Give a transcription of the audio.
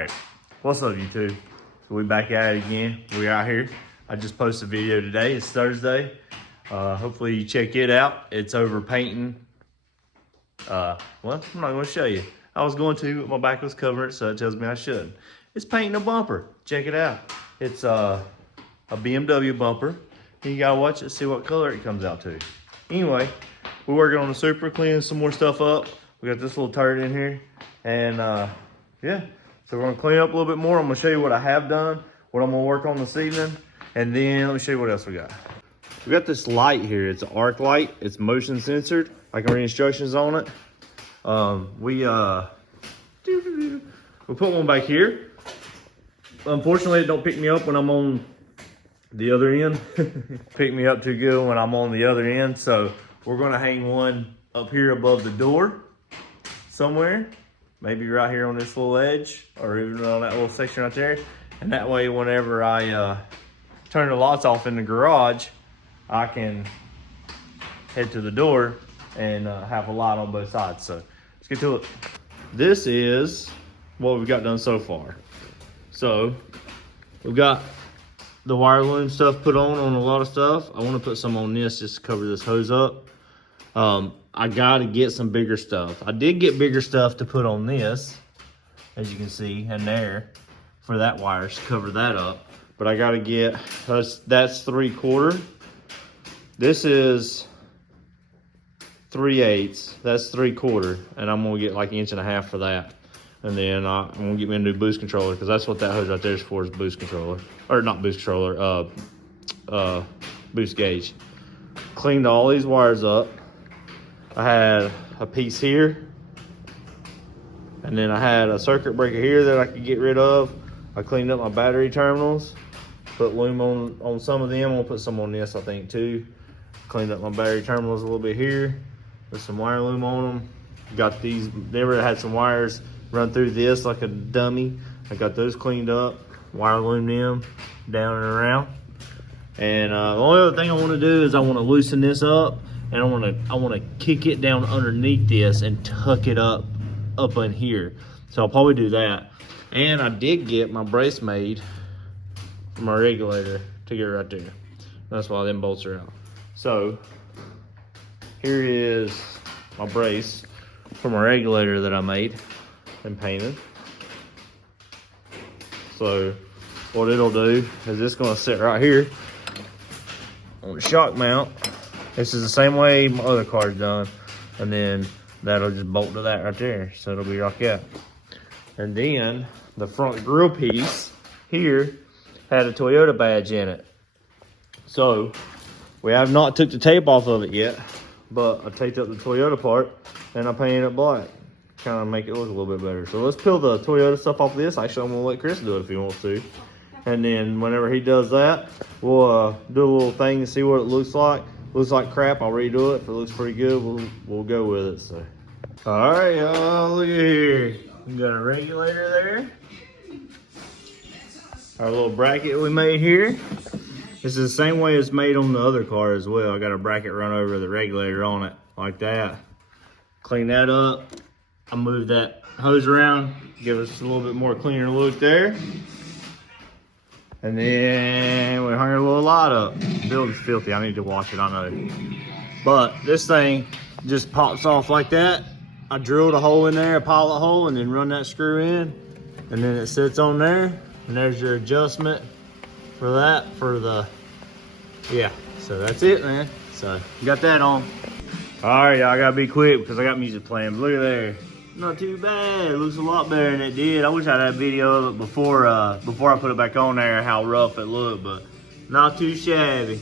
Alright, what's up YouTube? So we back at it again. We out here. I just posted a video today. It's Thursday. Hopefully you check it out. It's over painting. Well, I'm not going to show you. I was going to, but my back was covered, so it tells me I shouldn't. It's painting a bumper. Check it out. It's a BMW bumper. You gotta watch it, see what color it comes out to. Anyway, we're working on the Supra, cleaning some more stuff up. We got this little turd in here, and yeah. So we're gonna clean up a little bit more. I'm gonna show you what I have done, what I'm gonna work on this evening, and then let me show you what else we got. We got this light here. It's an arc light. It's motion censored. I can read instructions on it. We put one back here. Unfortunately, it don't pick me up when I'm on the other end. Pick me up too good when I'm on the other end. So we're gonna hang one up here above the door somewhere. Maybe right here on this little edge, or even on that little section right there. And that way, whenever I turn the lights off in the garage, I can head to the door and have a light on both sides. So let's get to it. This is what we've got done so far. So we've got the wire loom stuff put on a lot of stuff. I want to put some on this just to cover this hose up. I got to get some bigger stuff. I did get bigger stuff to put on this, as you can see, in there for that wires to cover that up. But I got to get, that's 3/4. This is 3/8. That's 3/4. And I'm going to get like 1.5 inches for that. And then I'm going to get me a new boost controller, because that's what that hose right there is for, is boost controller. Or not boost controller, boost gauge. Cleaned all these wires up. I had a piece here, and then I had a circuit breaker here that I could get rid of. I cleaned up my battery terminals, put loom on some of them. I'm gonna put some on this, I think, too. Cleaned up my battery terminals a little bit here, put some wire loom on them. Got these, never had some wires run through this like a dummy. I got those cleaned up, wire loom them down and around. And the only other thing I want to do is I want to loosen this up, and I want to kick it down underneath this and tuck it up in here. So I'll probably do that. And I did get my brace made for my regulator to get right there. That's why them bolts are out. So here is my brace for my regulator that I made and painted. So what it'll do is it's going to sit right here on the shock mount. This is the same way my other car's done, and then that'll just bolt to that right there, so it'll be like that. And then the front grill piece here had a Toyota badge in it. So we have not took the tape off of it yet, but I taped up the Toyota part and I painted it black, kind of make it look a little bit better. So let's peel the Toyota stuff off of this. Actually, I'm gonna let Chris do it if he wants to. And then whenever he does that, we'll do a little thing and see what it looks like. Looks like crap, I'll redo it. If it looks pretty good, we'll go with it. So, all right, y'all, look at here. We got a regulator there. Our little bracket we made here. This is the same way it's made on the other car as well. I got a bracket run over the regulator on it, like that. Clean that up. I moved that hose around, give us a little bit more cleaner look there. And then we hung a little light up. The building's filthy, I need to wash it, I know. But this thing just pops off like that. I drilled a hole in there, a pilot hole, and then run that screw in. And then it sits on there. And there's your adjustment for that, yeah. So that's it, man. So you got that on. All right, y'all, I gotta be quick because I got music playing. But look at there. Not too bad. It looks a lot better than it did. I wish I had a video of it before I put it back on there, how rough it looked, but not too shabby.